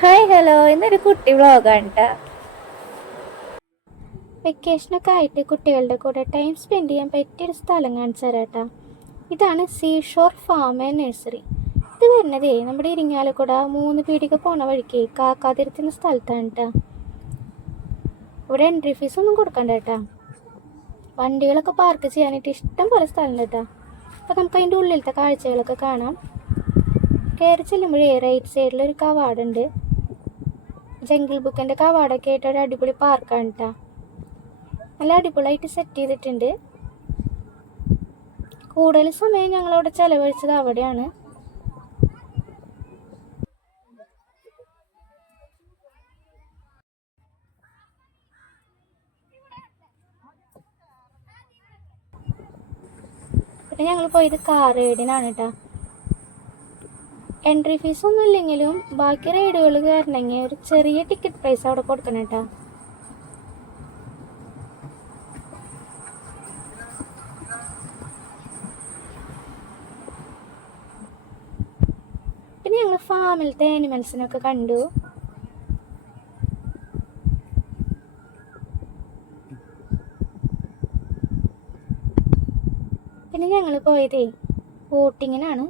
Hi hello, ഇന്നൊരു കുട്ടി വ്ളോഗാണ് കേട്ടോ. വെക്കേഷനൊക്കെ ആയിട്ട് കുട്ടികളുടെ കൂടെ ടൈം സ്പെൻഡ് ചെയ്യാൻ പറ്റിയൊരു സ്ഥലം കാണിച്ചു തരാം കേട്ടോ. ഇതാണ് സീഷോർ ഫാം ആൻഡ് നഴ്സറി. ഇത് വരുന്നതേ നമ്മുടെ ഇരിങ്ങാലക്കുട 3 പീടിക പോണ വഴിക്ക് കാക്കാതിരുത്തുന്ന സ്ഥലത്താണ് കേട്ടോ. ഇവിടെ എൻട്രി ഫീസ് ഒന്നും കൊടുക്കണ്ട കേട്ടോ. വണ്ടികളൊക്കെ പാർക്ക് ചെയ്യാനായിട്ട് ഇഷ്ടം പോലെ സ്ഥലമുണ്ട് കേട്ടോ. അപ്പോൾ നമുക്ക് അതിൻ്റെ ഉള്ളിലത്തെ കാഴ്ചകളൊക്കെ കാണാം. കയറി ചെല്ലുമ്പോഴേ റൈറ്റ് സൈഡിലൊരു കവാടുണ്ട്. ജംഗിൾ ബുക്കിൻ്റെ കവാടൊക്കെ ആയിട്ട് ഒരു അടിപൊളി പാർക്കാണ് കേട്ടോ. നല്ല അടിപൊളിയായിട്ട് സെറ്റ് ചെയ്തിട്ടുണ്ട്. കൂടുതൽ സമയം ഞങ്ങളവിടെ ചിലവഴിച്ചത് അവിടെയാണ്. പിന്നെ ഞങ്ങൾ പോയത് കാർ റൈഡിനാണ് കേട്ടോ. എൻട്രി ഫീസ് ഒന്നും ഇല്ലെങ്കിലും ബാക്കി റൈഡുകൾ കയറണമെങ്കിൽ ഒരു ചെറിയ ടിക്കറ്റ് പ്രൈസ് അവിടെ കൊടുക്കണം കേട്ടോ. പിന്നെ ഞങ്ങൾ ഫാമിലത്തെ ആനിമൽസിനൊക്കെ കണ്ടു. പിന്നെ ഞങ്ങൾ പോയതേ ബോട്ടിങ്ങിനാണ്.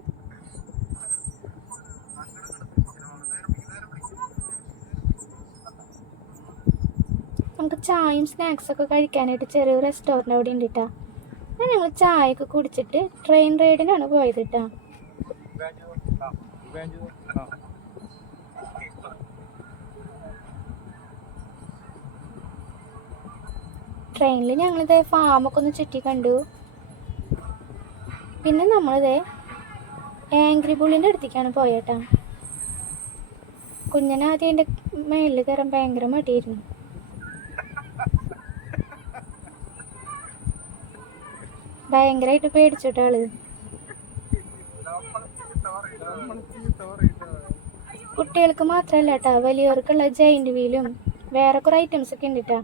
നമുക്ക് ചായയും സ്നാക്സൊക്കെ കഴിക്കാനായിട്ട് ചെറിയൊരു റെസ്റ്റോറൻറ്റ് അവിടെ ഉണ്ട് കേട്ടോ. അങ്ങനെ ഞങ്ങൾ ചായയൊക്കെ കുടിച്ചിട്ട് ട്രെയിൻ റൈഡിനാണ് പോയത് കേട്ടോ. ട്രെയിനിൽ ഞങ്ങളിതേ ഫാമൊക്കെ ഒന്ന് ചുറ്റി കണ്ടു. പിന്നെ നമ്മളിതേ ആംഗ്രി ബുള്ളിൻ്റെ അടുത്തേക്കാണ് പോയേട്ടാ. കുഞ്ഞനാദ്യം അതിൻ്റെ മേലിൽ കയറാൻ ഭയങ്കര മടിയായിരുന്നു. ഭയങ്കരമായിട്ട് പേടിച്ചിട്ട ആള്. കുട്ടികൾക്ക് മാത്രല്ല കേട്ടാ, വലിയവർക്കുള്ള ജൈന്റ് വീലും വേറെ കുറെ ഐറ്റംസ് ഒക്കെ ഉണ്ട് കേട്ടാ.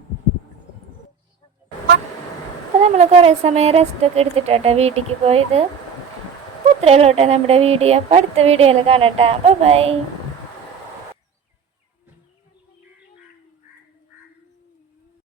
അപ്പൊ നമ്മള് കുറെ സമയം റെസ്റ്റ് ഒക്കെ എടുത്തിട്ടാ വീട്ടിലേക്ക് പോയത്. അത്രയുള്ളൂ കേട്ടോ നമ്മുടെ വീഡിയോ. അപ്പൊ അടുത്ത വീഡിയോയിൽ കാണാട്ടാ. ബൈ.